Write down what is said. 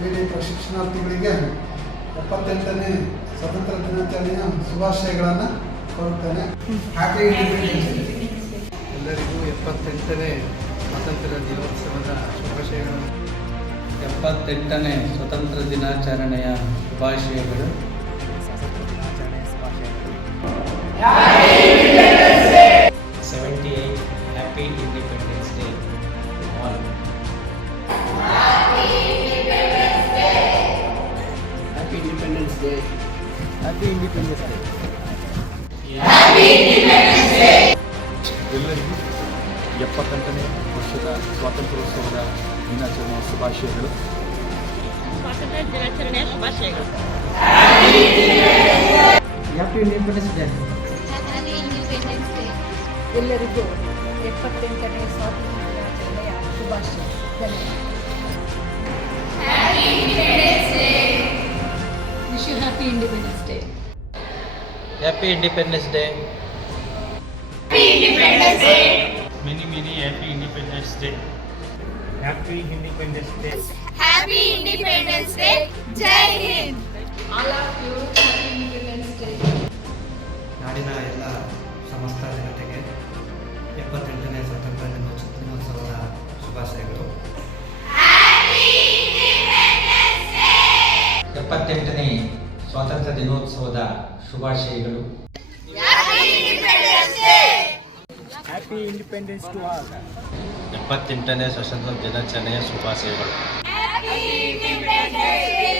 ದರ್ಶನಾರ್ಥಿಗಳಿಗೆ ಎಪ್ಪತ್ತೆಂಟನೇ ಸ್ವತಂತ್ರ ದಿನಾಚರಣೆಯ ಶುಭಾಶಯಗಳನ್ನು ಕೋರುತ್ತೇನೆ. ಹ್ಯಾಪಿ ಎಲ್ಲರಿಗೂ ಎಪ್ಪತ್ತೆಂಟನೇ ಸ್ವಾತಂತ್ರ್ಯ ದಿನೋತ್ಸವದ ಶುಭಾಶಯಗಳನ್ನು ಎಪ್ಪತ್ತೆಂಟನೇ ಸ್ವತಂತ್ರ ದಿನಾಚರಣೆಯ ಶುಭಾಶಯಗಳು. Happy Independence Day. Happy Independence Day. ಎಲ್ಲರಿಗೂ ಎಪ್ಪತ್ತೆಂಟನೇ ವರ್ಷದ ಸ್ವಾತಂತ್ರ್ಯೋತ್ಸವದ ದಿನಾಚರಣೆಯ ಶುಭಾಶಯಗಳು. ಸ್ವಾತಂತ್ರ್ಯ ದಿನಾಚರಣೆಯ ಶುಭಾಶಯಗಳು. Happy independence day happy independence day ಎಲ್ಲರಿಗೂ ಎಪ್ಪತ್ತೆಂಟನೇ ಸ್ವಾತಂತ್ರ್ಯ ದಿನಾಚರಣೆಯ ಶುಭಾಶಯ. Happy independence day many many happy independence day. Happy independence day. Happy independence day Jai Hind all of you happy independence day ನಾಡಿನ ಎಲ್ಲ ಸಮಸ್ತ ಜನತೆಗೆ ಎಪ್ಪತ್ತೆಂಟನೇ ಸ್ವಾತಂತ್ರ್ಯ ದಿನೋತ್ಸ- ದಿನೋತ್ಸವದ ಶುಭಾಶಯಗಳು. ಎಪ್ಪತ್ತೆಂಟನೇ ಸ್ವಾತಂತ್ರ್ಯ ದಿನೋತ್ಸವದ ಶುಭಾಶಯಗಳು ಎಪ್ಪತ್ತೆಂಟನೇ ಸ್ವಾತಂತ್ರ್ಯ ದಿನಾಚರಣೆಯ ಶುಭಾಶಯಗಳು. Happy independence day